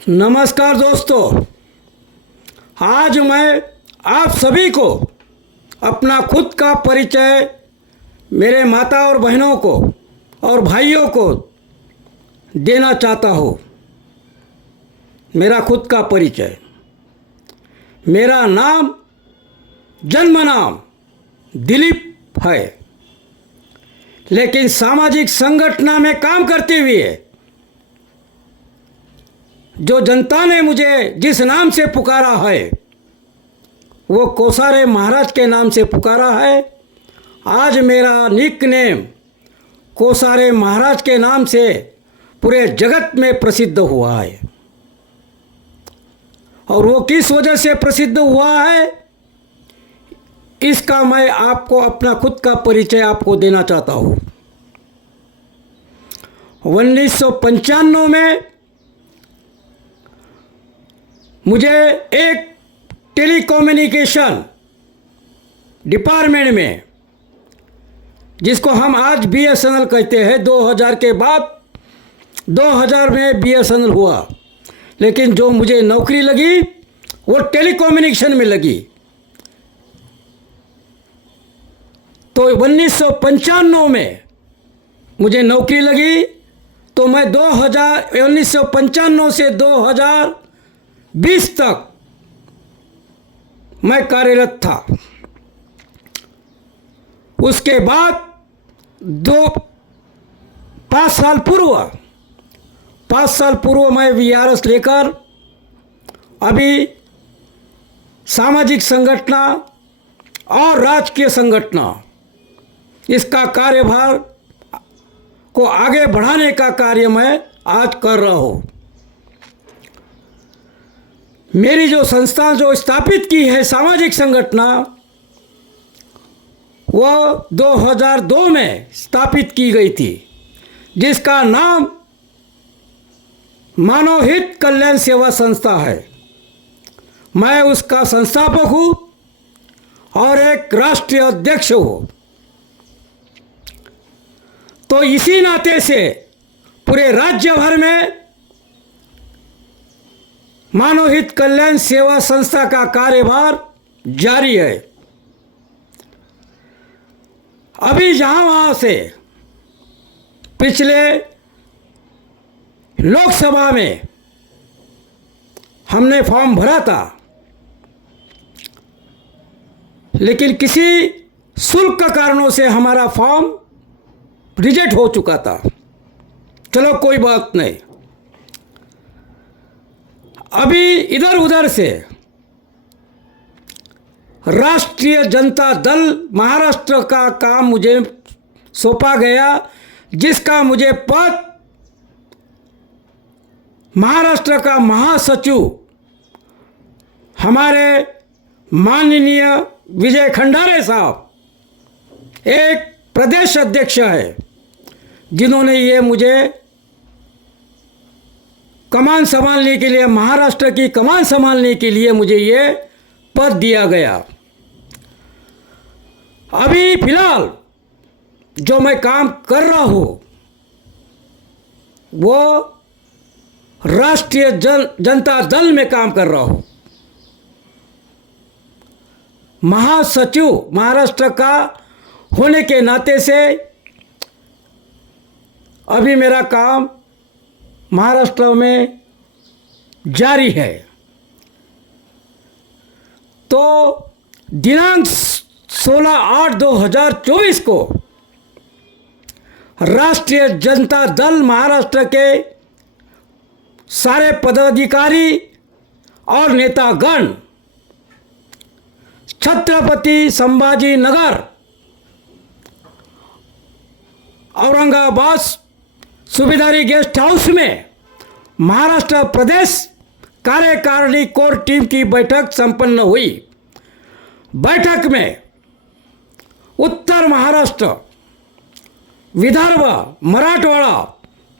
नमस्कार दोस्तों, आज मैं आप सभी को अपना खुद का परिचय मेरे माता और बहनों को और भाइयों को देना चाहता हूँ। मेरा खुद का परिचय, मेरा नाम, जन्म नाम दिलीप है, लेकिन सामाजिक संगठन में काम करते हुए जो जनता ने मुझे जिस नाम से पुकारा है वो कोसारे महाराज के नाम से पुकारा है। आज मेरा निक नेम कोसारे महाराज के नाम से पूरे जगत में प्रसिद्ध हुआ है। और वो किस वजह से प्रसिद्ध हुआ है, इसका मैं आपको अपना खुद का परिचय आपको देना चाहता हूँ। 1995 में मुझे एक टेलीकम्युनिकेशन डिपार्टमेंट में, जिसको हम आज BSNL कहते हैं, 2000 के बाद 2000 में BSNL हुआ, लेकिन जो मुझे नौकरी लगी वो टेलीकम्युनिकेशन में लगी। तो 1995 में मुझे नौकरी लगी, तो मैं 1995 से 2020 तक मैं कार्यरत था। उसके बाद 5 साल पूर्व मैं VRS लेकर अभी सामाजिक संगठन और राजकीय संगठन, इसका कार्यभार को आगे बढ़ाने का कार्य मैं आज कर रहा हूँ। मेरी जो संस्था जो स्थापित की है सामाजिक संगठन, वो 2002 में स्थापित की गई थी, जिसका नाम मानव हित कल्याण सेवा संस्था है। मैं उसका संस्थापक हूँ और एक राष्ट्रीय अध्यक्ष हूँ। तो इसी नाते से पूरे राज्य भर में मानव हित कल्याण सेवा संस्था का कार्यभार जारी है। अभी जहां वहां से पिछले लोकसभा में हमने फॉर्म भरा था, लेकिन किसी शुल्क कारणों से हमारा फॉर्म रिजेक्ट हो चुका था। चलो कोई बात नहीं। अभी इधर उधर से राष्ट्रीय जनता दल महाराष्ट्र का काम मुझे सौंपा गया, जिसका मुझे पद महाराष्ट्र का महासचिव हमारे माननीय विजय खंडारे साहब एक प्रदेश अध्यक्ष है, जिन्होंने ये मुझे कमान संभालने के लिए, महाराष्ट्र की कमान संभालने के लिए मुझे ये पद दिया गया। अभी फिलहाल जो मैं काम कर रहा हूँ वो राष्ट्रीय जनता दल में काम कर रहा हूँ। महासचिव महाराष्ट्र का होने के नाते से अभी मेरा काम महाराष्ट्र में जारी है। तो दिनांक 16/8/2024 को राष्ट्रीय जनता दल महाराष्ट्र के सारे पदाधिकारी और नेतागण छत्रपति संभाजी नगर औरंगाबाद सुबेदारी गेस्ट हाउस में महाराष्ट्र प्रदेश कार्यकारिणी कोर टीम की बैठक संपन्न हुई। बैठक में उत्तर महाराष्ट्र, विदर्भ, मराठवाड़ा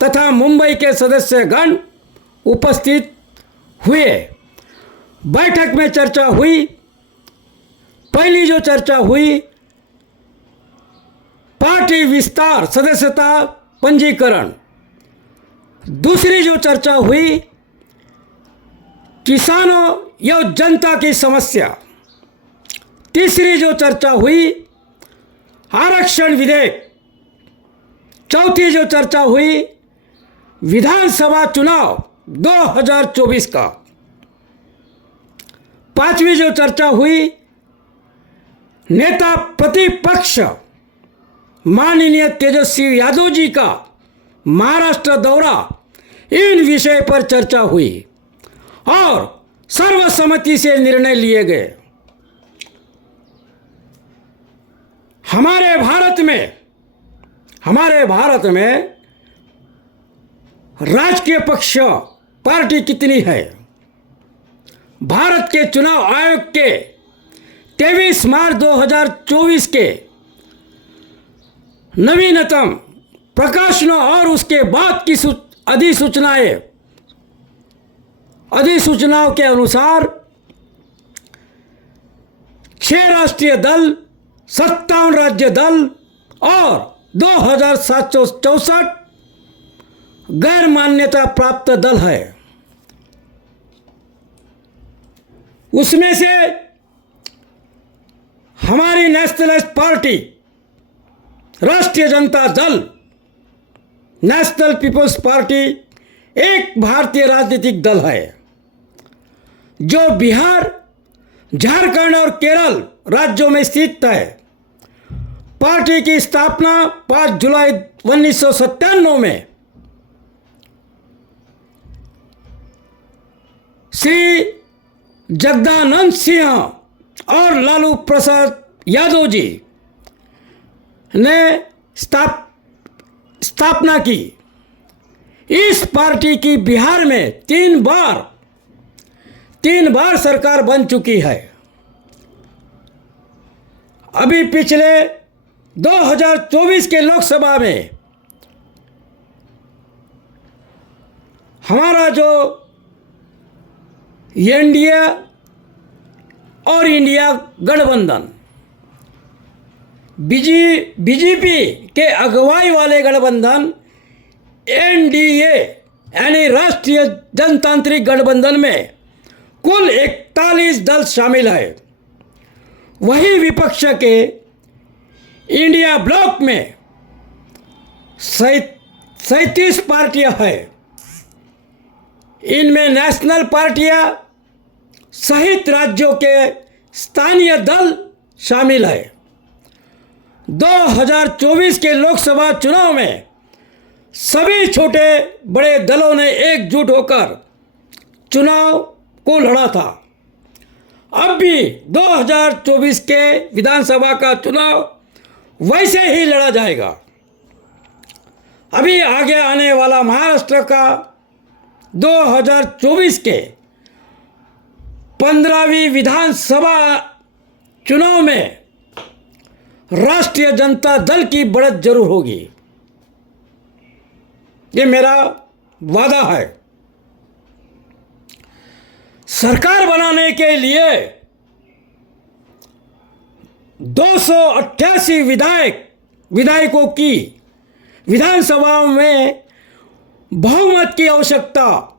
तथा मुंबई के सदस्यगण उपस्थित हुए। बैठक में चर्चा हुई। पहली जो चर्चा हुई, पार्टी विस्तार सदस्यता पंजीकरण। दूसरी जो चर्चा हुई किसानों या जनता की समस्या। तीसरी जो चर्चा हुई आरक्षण विधेयक। चौथी जो चर्चा हुई विधानसभा चुनाव 2024 का। पांचवी जो चर्चा हुई नेता प्रतिपक्ष माननीय तेजस्वी यादव जी का महाराष्ट्र दौरा। इन विषय पर चर्चा हुई और सर्वसम्मति से निर्णय लिए गए। हमारे भारत में राजकीय पक्ष पार्टी कितनी है? भारत के चुनाव आयोग के 23 मार्च 2024 के नवीनतम प्रकाशनों और उसके बाद की अधिसूचनाओं के अनुसार 6 राष्ट्रीय दल, 57 राज्य दल और 2764 गैर मान्यता प्राप्त दल है। उसमें से हमारी नेशनलिस्ट पार्टी राष्ट्रीय Janata Dal, national peoples party एक भारतीय राजनीतिक दल है जो बिहार, झारखंड और केरल राज्यों में स्थित है। पार्टी की स्थापना 5 जुलाई 1997 में श्री जगदानंद सिंह और लालू प्रसाद यादव जी ने स्थापना की। इस पार्टी की बिहार में तीन बार सरकार बन चुकी है। अभी पिछले 2024 के लोकसभा में हमारा जो एनडीए और इंडिया गठबंधन, बीजेपी के अगुवाई वाले गठबंधन एनडीए यानी राष्ट्रीय जनतांत्रिक गठबंधन में कुल 41 दल शामिल है। वही विपक्ष के इंडिया ब्लॉक में 37 पार्टियां हैं। इनमें नेशनल पार्टियां सहित राज्यों के स्थानीय दल शामिल है। 2024 के लोकसभा चुनाव में सभी छोटे बड़े दलों ने एकजुट होकर चुनाव को लड़ा था। अब भी 2024 के विधानसभा का चुनाव वैसे ही लड़ा जाएगा। अभी आगे आने वाला महाराष्ट्र का 2024 के 15वीं विधानसभा चुनाव में राष्ट्रीय जनता दल की बढ़त जरूर होगी। ये मेरा वादा है। सरकार बनाने के लिए 288 विधायकों की विधानसभा में बहुमत की आवश्यकता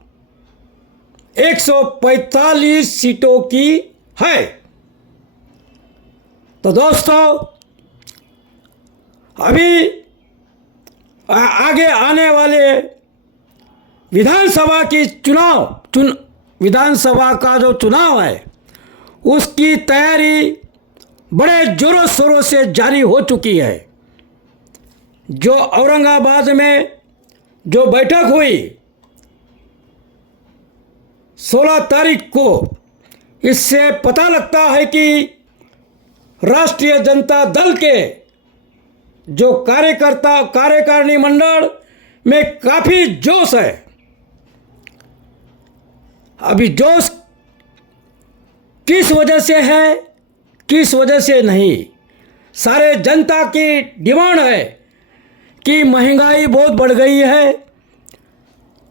145 सीटों की है। तो दोस्तों, अभी आगे आने वाले विधानसभा का जो चुनाव है उसकी तैयारी बड़े जोरों शोरों से जारी हो चुकी है। जो औरंगाबाद में जो बैठक हुई 16 तारीख को, इससे पता लगता है कि राष्ट्रीय जनता दल के जो कार्यकारिणी मंडल में काफ़ी जोश है। अभी जोश किस वजह से है, किस वजह से नहीं, सारे जनता की डिमांड है कि महंगाई बहुत बढ़ गई है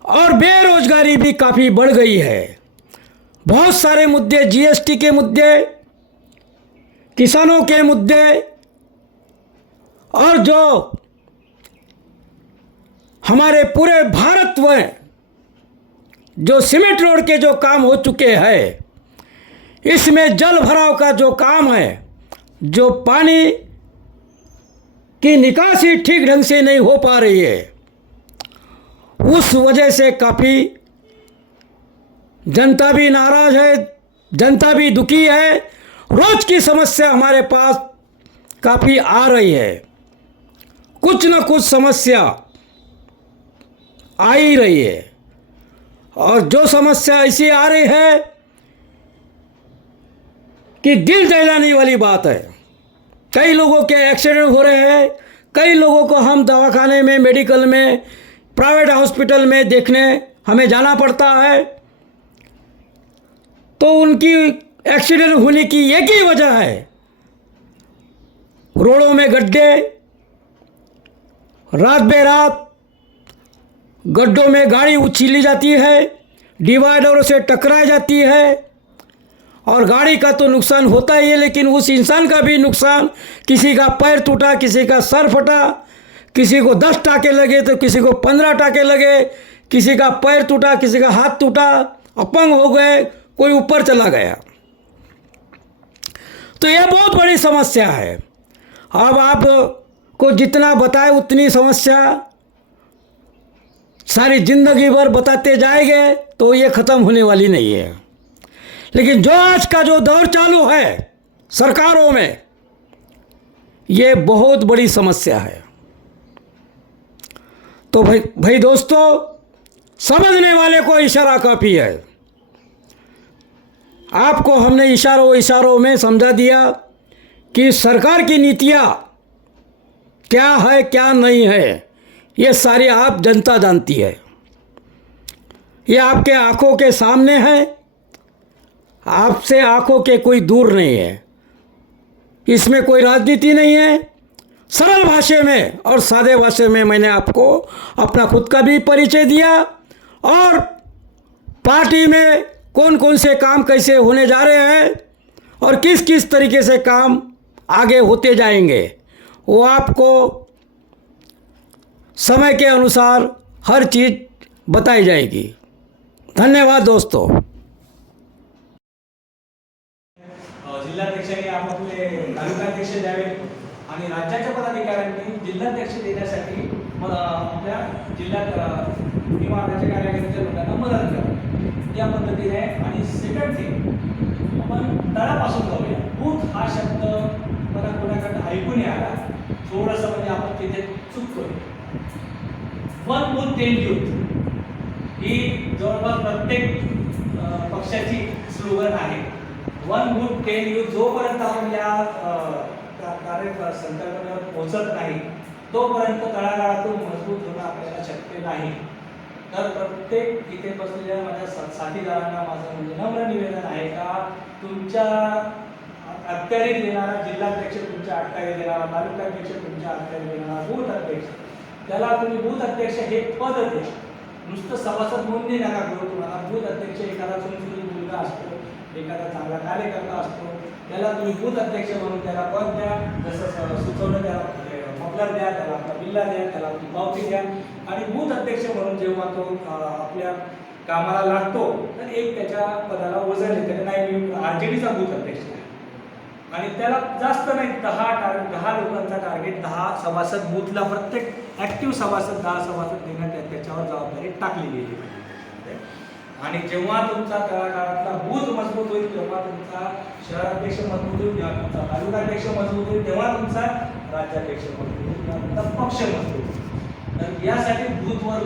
और बेरोजगारी भी काफ़ी बढ़ गई है। बहुत सारे मुद्दे, जीएसटी के मुद्दे, किसानों के मुद्दे और जो हमारे पूरे भारत में जो सीमेंट रोड के जो काम हो चुके हैं, इसमें जल भराव का जो काम है, जो पानी की निकासी ठीक ढंग से नहीं हो पा रही है, उस वजह से काफ़ी जनता भी नाराज है, जनता भी दुखी है। रोज की समस्या हमारे पास काफ़ी आ रही है, कुछ न कुछ समस्या आ ही रही है। और जो समस्या ऐसी आ रही है कि दिल दहलाने वाली बात है। कई लोगों के एक्सीडेंट हो रहे हैं, कई लोगों को हम दवाखाने में, मेडिकल में, प्राइवेट हॉस्पिटल में देखने हमें जाना पड़ता है। तो उनकी एक्सीडेंट होने की एक ही वजह है, रोडों में गड्ढे, रात बेरात गड्ढों में गाड़ी उछली जाती है, डिवाइडरों से टकराई जाती है। और गाड़ी का तो नुकसान होता ही है, लेकिन उस इंसान का भी नुकसान, किसी का पैर टूटा, किसी का सर फटा, किसी को 10 टाके लगे तो किसी को 15 टाके लगे, किसी का पैर टूटा, किसी का हाथ टूटा, अपंग हो गए, कोई ऊपर चला गया। तो यह बहुत बड़ी समस्या है। अब आपको जितना बताए उतनी समस्या सारी ज़िंदगी भर बताते जाएंगे तो ये ख़त्म होने वाली नहीं है। लेकिन जो आज का जो दौर चालू है सरकारों में, ये बहुत बड़ी समस्या है। तो भाई दोस्तों, समझने वाले को इशारा काफ़ी है। आपको हमने इशारों में समझा दिया कि सरकार की नीतियाँ क्या है क्या नहीं है, ये सारी आप जनता जानती है। ये आपके आंखों के सामने है, आपसे आंखों के कोई दूर नहीं है। इसमें कोई राजनीति नहीं है। सरल भाषा में और सादे भाषा में मैंने आपको अपना खुद का भी परिचय दिया और पार्टी में कौन कौन से काम कैसे होने जा रहे हैं और किस किस तरीके से काम आगे होते जाएंगे, वो आपको समय के अनुसार हर चीज़ बताई जाएगी। धन्यवाद दोस्तों। जिल्हाध्यक्षांनी आपापले तालुकाध्यक्ष द्यावे आणि राज्याच्या पदाधिकाऱ्यांनी जिल्हाध्यक्ष देण्यासाठी आपल्या जिल्ह्यात विभागाच्या कार्यालयाच्या लोकांना मदत करावी या पद्धतीने। आणि सेकंड थिंग, आपण तळापासून जाऊया। बूथ हा शब्द मला कोणाकडे ऐकून आला, थोडंसं म्हणजे आपण तिथे चुकतोय। 1 बूथ 10 यूथ ही जवळपास प्रत्येक पक्षाची स्लोगन आहे। 1 बूथ 10 यूथ जोपर्यंत आपण या संकल्पनेवर पोहोचत नाही तोपर्यंत तळागाळातून मजबूत होणं आपल्याला शक्य नाही। तर प्रत्येक इथे बसलेल्या माझ्या साथीदारांना माझं म्हणजे नम्र निवेदन आहे का, तुमच्या अखत्यारीत येणारा जिल्हाध्यक्ष, तुमच्या अखत्यारीत येणारा तालुकाध्यक्ष, तुमच्या अखत्यारीत येणारा बूथ अध्यक्ष, त्याला तुम्ही बूथ अध्यक्ष हे पद द्या। नुसतं सभासद नोंदणी नका करू। तुम्हाला बूथ अध्यक्ष एखादा सुनसुनीत मुलगा असतो, एखादा चांगला कार्यकर्ता असतो, त्याला तुम्ही बूथ अध्यक्ष म्हणून त्याला पद द्या। जसं सुचवलं त्याला मफलर द्या, त्याला आपला बिल्ला द्या, त्याला पावती द्या। आणि बूथ अध्यक्ष म्हणून जेव्हा तो आपल्या कामाला लागतो तर एक त्याच्या पदाला वजन येते। नाही, मी आरजेडीचा बूथ अध्यक्ष आहे आणि त्याला जास्त नाही 10 लोकांचा टार्गेट, 10 सभासद बूथला प्रत्येक ॲक्टिव्ह सभासद 10 सभासद देण्यात त्याच्यावर जबाबदारी टाकली गेली पाहिजे। आणि जेव्हा तुमचा तळागाळातला बूथ मजबूत होईल, तेव्हा तुमचा शहराध्यक्ष मजबूत होईल, तेव्हा तुमचा तालुकाध्यक्ष मजबूत होईल, तेव्हा तुमचा राज्याध्यक्ष मजबूत होईल, तेव्हा तुमचा पक्ष मजबूत होईल। तर यासाठी बूथवर